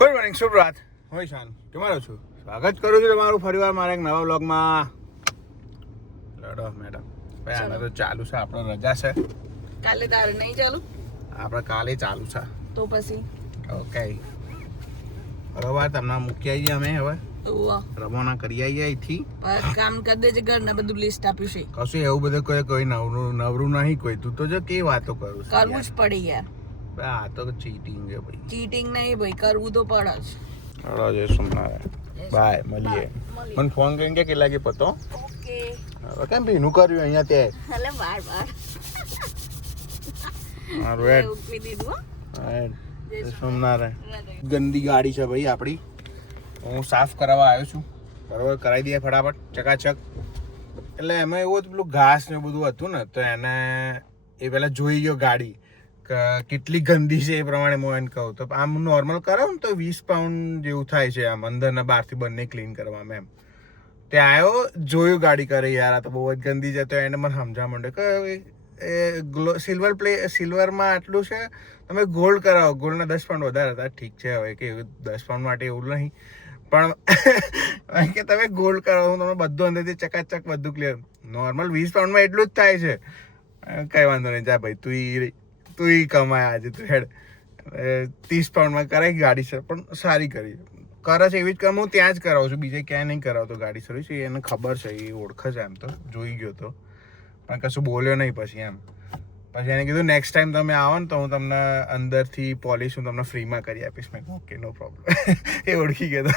Good morning, શુભ રાત. હું ઈશાન તમારો છું. સ્વાગત કરું છું તમારું ફરીવાર મારા એક નવા વ્લોગમાં. લડો મેડમ. ભાઈ આને તો ચાલુ છે, આપણે રજા છે. કાલે તારે નહીં ચાલુ? આપણે કાલે ચાલુ છે. તો પછી ઓકે. બરોબર, તમને મૂકી આવીએ અમે હવે. રવાના કરી આવીએ અહીંથી. કામ કરી દેજે, ઘરના બધું લિસ્ટ આપ્યું છે. કશું એવું બધું કોઈ નવરું નહીં કોઈ. તું તો જો કેવી વાતો કરું છું. કરવું જ પડે યાર. આ તો ચીટિંગ છે ભાઈ. ચીટિંગ નહીં ભાઈ, કરવું તો પડે જ. લડો જય સોમનાથ. બાય, મળીએ. મને ફોન કરીને કે કેટલા કે પતો. ઓકે. હવે કેમ ભીનું કર્યું અહીંયા તે? હલે બાર મારું હેડ ઉકવી દીધું સોમનાથ. ગંદી ગાડી છે ભાઈ આપણી. હું સાફ કરાવવા આવ્યો છું. બરોબર, કરાવી દઈએ ફટાફટ ચકાચક. એટલે એમાં એવું હતું, પેલું ઘાસ ને બધું હતું ને, તો એને એ પહેલાં જોઈ ગયો ગાડી કેટલી ગંદી છે. એ પ્રમાણે હું એને કહું તો આમ નોર્મલ કરાવું ને તો 20 પાઉન્ડ જેવું થાય છે, આમ અંદરના બહારથી બંને ક્લીન કરવામાં. એમ ત્યાં આવ્યો, જોયું ગાડી કરે, યાર આ તો બહુ જ ગંદી છે. તો એને મને સમજાવવા માંડ્યો કે સિલ્વરમાં આટલું છે, તમે ગોલ્ડ કરાવો. ગોલ્ડના 10 પાઉન્ડ વધારે હતા. ઠીક છે, હવે કે 10 પાઉન્ડ માટે એવું નહીં, પણ કે તમે ગોલ્ડ કરાવો, તમે બધું અંદરથી ચકાચક બધું ક્લિયર. નોર્મલ 20 પાઉન્ડમાં એટલું જ થાય છે. કઈ વાંધો નહીં, જા ભાઈ, તું કમાય આજે. તું હેડ 30 પાઉન્ડમાં કરાવી ગાડી છે, પણ સારી કરી કરે છે. એવી જ કામ હું ત્યાં જ કરાવું છું, બીજે ક્યાંય નહીં કરાવતો ગાડી સર્વિસ. એને ખબર છે, એ ઓળખે છે. એમ તો જોઈ ગયો તો, પણ કશું બોલ્યો નહીં પછી. એમ પછી એને કીધું નેક્સ્ટ ટાઈમ તમે આવો ને તો હું તમને અંદરથી પોલિશ હું તમને ફ્રીમાં કરી આપીશ. મેં ઓકે, નો પ્રોબ્લેમ. એ ઓળખી ગયો તો.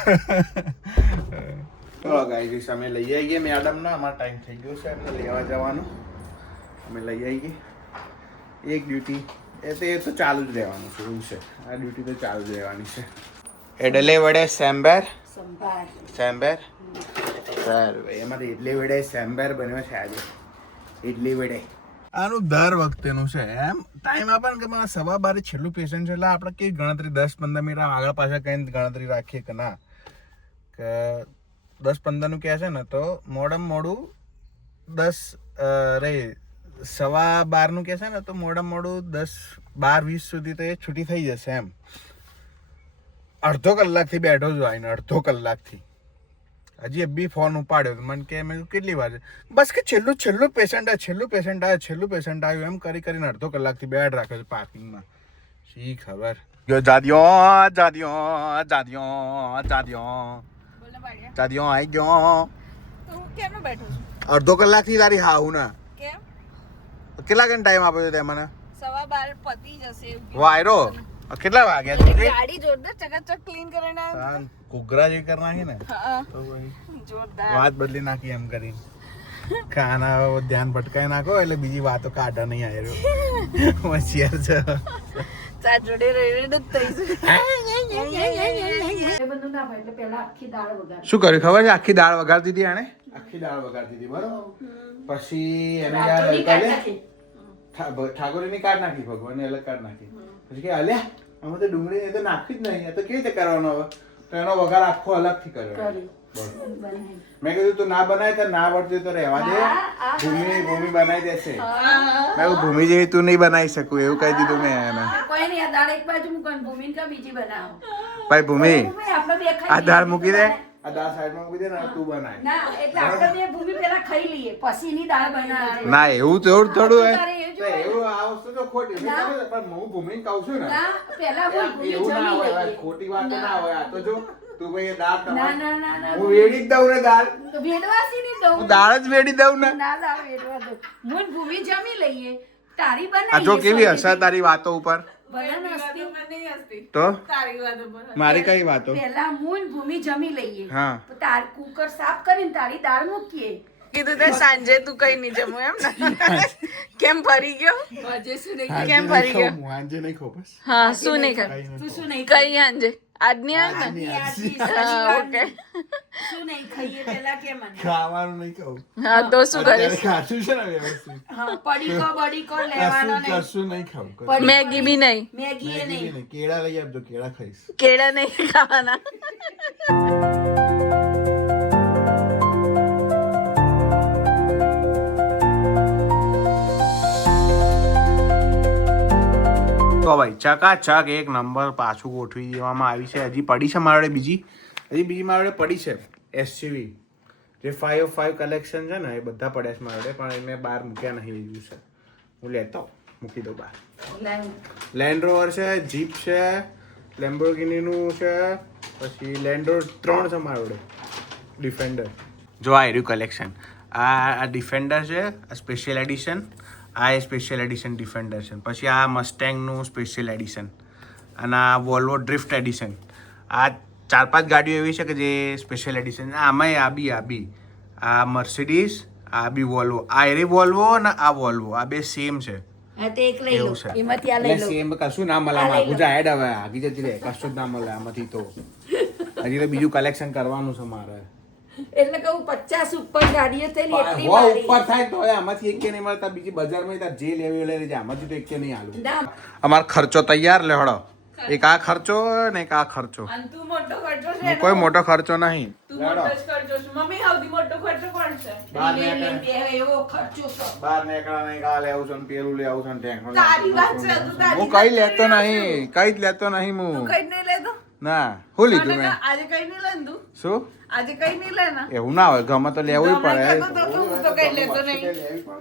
ચલો ગાઈસ, અમે લઈ આવીએ મેડમને. અમારો ટાઈમ થઈ ગયો છે એમને લેવા જવાનો. અમે લઈ આવીએ. એક ડ્યુટી એ તો ચાલુ જ રહેવાનું છે. એવું છે, આ ડ્યુટી તો ચાલુ જ રહેવાની છે. ઇડલી વડે સેમ્બર સર એમાંથી ઇડલી વડે સેમ્બર બન્યો છે આજે. ઇડલી વડે આનું દર વખતેનું છે. એમ ટાઈમ આપે ને કે મારા 12:15 છેલ્લું પેશન્ટ છે, એટલે આપણે કેવી ગણતરી 10-15 મિનિટ આગળ પાછળ કઈ ગણતરી રાખીએ કે ના, કે 10-15 કહે છે ને, તો મોડામાં મોડું 12:15 કહે છે ને, તો મોડામાં મોડું 12-20 સુધી તો એ છૂટી થઈ જશે. એમ અડધો કલાકથી બેઠો છું આવીને, અડધો કલાકથી. હજી બી ફોન ઉપાડ્યો મને કે મેં કેટલી વાર છે, બસ કે છેલ્લું પેશન્ટ આવ્યું. એમ કરીને અડધો કલાકથી બેઠ રાખે છે પાર્કિંગમાં. શી ખબર. જાદ્યો આવી ગયો. કેમ બેઠો છું? અડધો કલાકથી તારી હાઉ ના. કેમ? કેટલા ઘંટા ટાઈમ આપ્યો છે તે મને? 12:15 પતી જશે. વાયરો કેટલા વાગ્યા? ગાડી જોરદાર ચકાચક ક્લીન કરીને ઘૂઘરા જેવી કરી નાખી ને, જોરદાર વાત બદલી નાખી. એમ કરી ખાના ધ્યાન ભટકાઈ નાખો એટલે બીજી વાતો કાઢા નહીં આવ્યો. હોશિયાર છે. સાચોડે રેડ થઈ શું કર્યું ખબર છે? આખી દાળ વઘારતી હતી એને. આખી દાળ વઘારતી હતી, બરોબર. પછી એને ઠાકોરીની કાઢ નાખી, ભગવાનની અલગ કાઢ નાખી. પછી કે અલ્યા આમાં તો ડુંગળી એ તો નાખી જ નહીં, તો કેવી રીતે કરવાનો હવે? તો એનો વઘાર આખો અલગથી કર્યો. મેં કીધું તું ના બનાય તો ના આવડતું તો રહેવા દે, ભૂમિ બનાવી દેશે. મેં ભૂમિ જેવી તું નહીં બનાવી શકું એવું કહી દીધું મેં એને. ભાઈ ભૂમિ, આ દાળ મૂકી દે, આ દાળ સાઈડમાં મૂકી દે ને તું બનાય. ના એવું તો થોડું હોય. એવું આ વસ્તુ તો ખોટી, પણ હું ભૂમિ કહું છું ને, એવું ના હોય. ખોટી વાત ના હોય. આ તો જો તું ભાઈ દાળ હું વેડી જ દઉં ને, દાળ દાળ જ વેડી દઉં ને. આ જો કેવી હશે તારી વાતો ઉપર. તો મારી કઈ વાતો? પેલા હું ભૂમિ જમી લઈએ, હા, તાર કુકર સાફ કરીને તારી દાળ મૂકીએ. કીધું તે સાંજે તું કઈ નહીં જમું એમ ને? કેમ ફરી ગયો? કેમ ફરી ગયો? હાંજે નહીં ખાવ બસ. હા, શું નહીં ખાય? તું શું નહીં કઈ હાંજે? આજની આજ ને? ઓકે. શું નહીં ખાઈએ પેલા કે મને ખાવાનું નહીં ખાવ. હા, તો શું કરીશ? ખાશું છે ને વ્યવસ્થિત. હા, બડીકો લેવાનો નહીં. કશું નહીં ખાવ. મેગી બી નહીં. મેગી નહીં. કેળા લઈ આપજો, કેળા ખાઈશ. કેળા નહીં ખાવાના. તો ભાઈ ચકાચક એક નંબર પાછું ગોઠવી દેવામાં આવી છે. હજી પડી છે મારે બીજી મારે પડી છે એસયુવી જે 505 કલેક્શન છે ને એ બધા પડ્યા છે મારે, પણ એ મેં બહાર મૂક્યા નહીં લીધું છે. હું લેતો મૂકી દઉં બહાર. લેન્ડ રોવર છે, જીપ છે, લેમ્બોર્ગિનીનું છે, પછી લેન્ડ રોવર 3 છે મારા જોડે. ડિફેન્ડર જો આ રહ્યું કલેક્શન. આ ડિફેન્ડર છે, આ સ્પેશિયલ એડિશન. આ એ સ્પેશિયલ એડિશન ડિફેન્ડર છે. પછી આ મસ્ટેંગનું સ્પેશિયલ એડિશન અને આ વોલ્વો ડ્રિફ્ટ એડિશન. આ 4-5 ગાડીઓ એવી છે કે જે સ્પેશિયલ એડિશન છે. આમાંય આ બી આ મર્સિડીઝ, આ બી વોલ્વો. આ એરી વોલ્વો અને આ વોલ્વો આ બે સેમ છે. એવું છે એટલે સેમ કશું ના મળે. આગું જાય હવે આગી જતી રહે, કશું જ ના મળે આમાંથી. તો હજી તો બીજું કલેક્શન કરવાનું છે મારે. એટલે કહું 50 ઉપર ગાડીઓ થયેલી એટલી વો મારી. ઉપર થાય તો આમાંથી એક કે નહીં મળતા. બીજી બજારમાં તાર જે લેવી લઈ લેજે, આમાંથી તો એક કે નહીં આલું. અમારો ખર્ચો તૈયાર લે હળો. એક આ ખર્ચો ને એક આ ખર્ચો. અને તું મોટો ખર્ચો છે કોઈ મોટો ખર્ચો નહીં. તું મોટો જ ખર્ચો છે. મમ્મી સૌથી મોટો ખર્ચો કોણ છે? બહાર એવો ખર્ચો છે. બહાર નીકળવા નહીં, આ લેવું છે ને પેલું લેવું છે ને ઢેંકણું તારી વાત છે, તું તારી હું કઈ લેતો નહીં, કઈ જ લેતો નહીં તું હું. કઈ નહીં લેતો? ના હું લીધું મને મેં. આજે કઈ નહીં લે ને તું? શું આજે કઈ નહીં લે ને? એવું ના હોય, ગમે તો લેવું પડે. ગમે તો હું તો કઈ લેતો નહીં.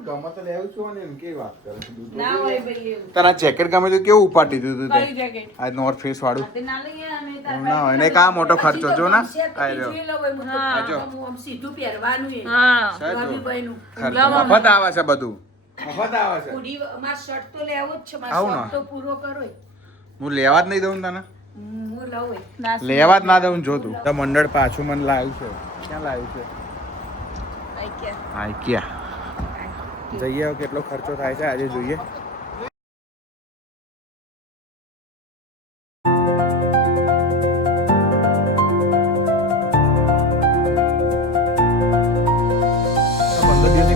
ગમે તો લેવું છું ને એમ કેવી વાત કરે. ના હોય ભાઈ એવું. તારા જેકેટ ગમે તો કેવું ઉપાડી દીધું કઈ તે જેકેટ? આ નોર્થ ફેસ વાળું. તે ના લઈએ અને તાર ના હોય ને કા મોટો ખર્ચો જો ના આ રહ્યો. હું આમ સીધું પહેરવાનું એ. હા ભાભીભાઈનું. ખર્ચો મફત આવે છે બધું, મફત આવે છે. પૂરી અમાર શર્ટ તો લેવો જ છે. આવું મારો ને? શર્ટ તો પૂરો કરો. હું લેવા જ નહીં દઉં તને, હું લઉં. લેવા જ ના દઉં. જો તું તો મંડળ પાછું મને લાવ્યું છે. ક્યાં લાવ્યું છે? IKEA. જઈએ હવે કેટલો ખર્ચો થાય છે આજે જોઈએ.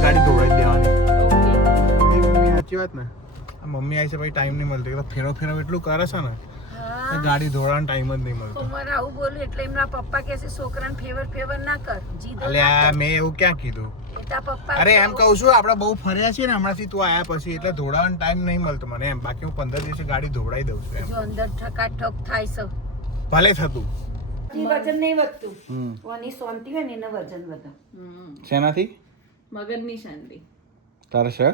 ગાડી ધોવાઈ દેવાની. સાચી વાત ને. આ મમ્મી આવી છે ભાઈ, ટાઈમ નહીં મળતો. ફેરો એટલું કરે છે ને ગાડી ધોવાનો ટાઈમ જ નહીં મળતો. મારે આવું બોલ્યું એટલે એમના પપ્પા કહે છે છોકરાને ફેવર ના કર. જીદ એટલે આ મેં એવું ક્યાં કીધું? એટા પપ્પા અરે એમ કહું છું, આપણે બહુ ફર્યા છીએ ને હમણાંથી, તું આયા પછી એટલે ધોડાવાનો ટાઈમ નહીં મળતો મને એમ. બાકી હું 15 દિવસે ગાડી ધોવડાવી દઉં છું એમ. જો અંદર ઠકાઠક થાય છે. ભલે થતું. વજન નહીં વધતું. કોની શાંતિ હોય ને એનું વજન વધે. શેનાથી? મગજની શાંતિ. તારે છે?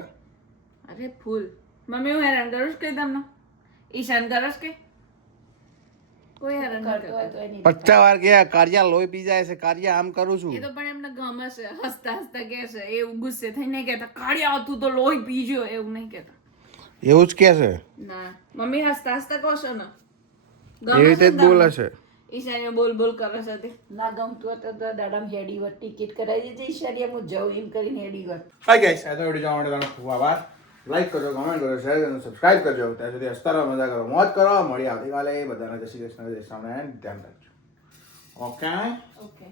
અરે ફૂલ. મમ્મી હું હેરાન કરું કે તમને? ઈશાન કરસ કે કોઈ હેરાન કરતો હોય કરતો. તો એની 50 વાર ગયા કાર્યા લોહી પી જાય છે. કાર્યા આમ કરું છું. એ તો પણ એમને ગમે છે, હસતા હસતા કે છે. એવું ગુસ્સે થઈને નહીં કહેતા કાળિયા આવતું તો લોહી પીજો, એવું નહીં કહેતા. એવું જ કે છે, ના મમ્મી હસતા હસતા કહો છો ને. એવી રીતે જ બોલે છે. ઈશાને બોલ બોલ કરે છે તે. ના ગમતું હોય તો દાડામાં હેડી વર ટિકિટ કરાવી દેજે. ઈશારી હું જાઉં એમ કરીને હેડી વર. હાય ગાઈસ, આ તો વિડિયો જોવા માટે તમને ખૂબ આભાર. લાઈક કરજો, કમેન્ટ કરજો, શેર કરજો, સબસ્ક્રાઇબ કરજો. ત્યાં સુધી હસતા રહો, મજા કરો, મોજ કરો. મળી આવતીકાલે. બધાને જય શ્રી કૃષ્ણ, જય શ્રી રામ, ધ્યાન રાખજો. ઓકે. ઓકે.